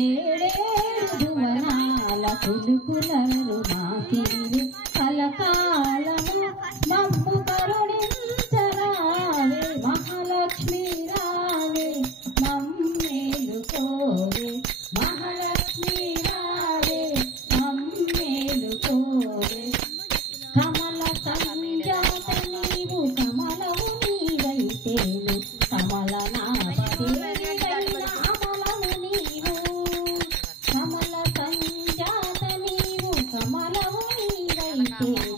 ఏడేడు భువనాల కులుకులరు మాసిరి కలకాలము మమ్ము కరుణించరావే మహాలక్ష్మి రావే మమ్మేలుకోవే మహాలక్ష్మి రావే మమ్మేలుకోవే కమల సంజాత నీవు కమలవు నీవైతేను కమల నామదేవివైన అమలవు నీవు కమల సంజాత నీవు కమలవు నీవైతేను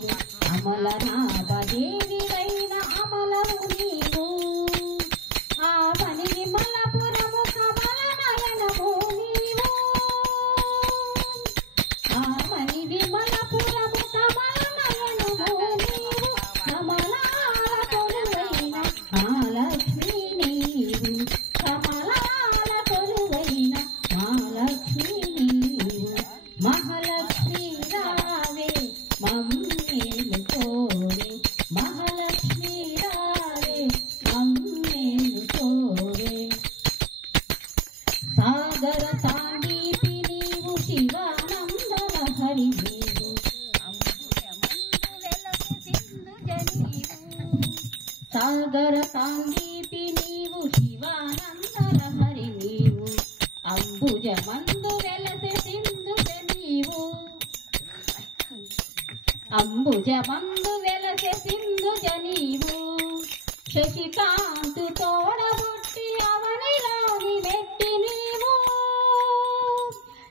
అమల నామదేవివైన అమలవు నీవు ఆవని విమలపురము కమల నయనము నీవు ఆవని విమలపురము కమల నయనము నీవు కమలాల కొలువైన మహాలక్ష్మి నీవు కమలాల కొలువైన మహాలక్ష్మి నీవు మహాలక్ష్మి రావే మమ్మేలుకోవే మహాలక్ష్మి రావే మమ్మేలుకోవే సాగర సాందీపి నీవు శివానంద లహరి నీవు సాగర సాందీపి నీవు శివానంద లహరి నీవు అంబుజ మందు వెలసె సింధుజ నీవు అంబుజ మందు వెలసె సింధుజ నీవు శశికాంతు తోడబుట్టి అవనిలోని మెట్టి నీవు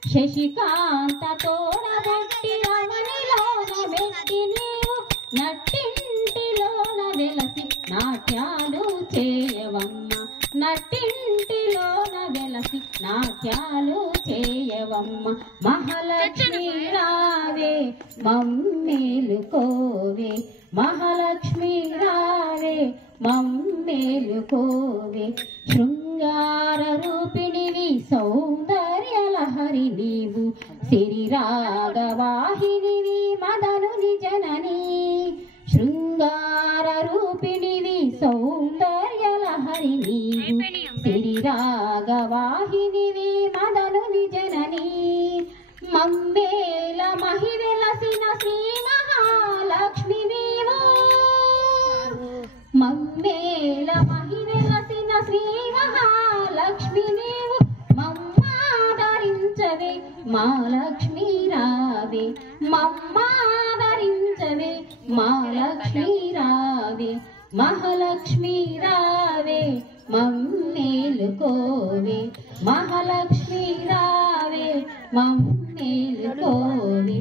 శశికాంత తోడబుట్టి అవనిలోని మెట్టి నీవు నట్టింటిలోన వెలసి నాట్యాలు చేయవమ్మ నట్టింటిలోన వెలసి నాట్యాలు చేయవమ్మ మహాలక్ష్మి రావే మమ్మేలుకోవే మహాలక్ష్మి రావే మమ్మేలుకోవే శృంగార రూపిణివి సౌందర్య లహరి నీవు సిరి రాగవాహినివి మదనుని జనని శృంగార రూపిణివి సౌందర్య లహరి నీవు సిరి రాగవాహినివి మదనుని జనని మమ్మేల మహివెలసిన శ్రీ మహాలక్ష్మి నీవు మమ్మేల మహివెలసిన శ్రీ మహాలక్ష్మి నీవు మమ్మాదరించవే మహాలక్ష్మి రావే మమ్మాదరించవే మహాలక్ష్మి రావే మహాలక్ష్మి రావే మమ్మేలుకోవే మహాలక్ష్మి రావే మమ్మేలుకోవే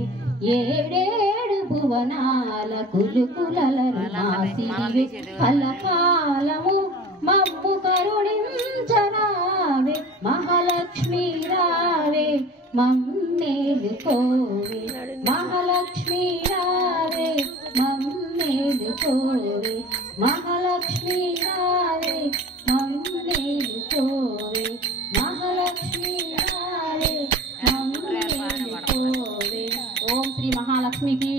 ఏడేడు భువనాల కులుకులరు మాసిరివే కలకాలము మమ్ము కరుణించరావే మహాలక్ష్మి రావే మమ్మేలుకోవే మహాలక్ష్మి రావే మమ్మేలుకోవే మహాలక్ష్మి రావే మమ్మేలుకోవే మహాలక్ష్మి రావే మమ్మేలుకోవే ఓం శ్రీ మహాలక్ష్మికి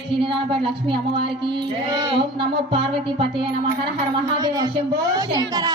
శ్రీనివాస లక్ష్మి అమ్మవారికి ఓం నమో పార్వతీ పతే నమః హర హర మహాదేవ శంభో శంకర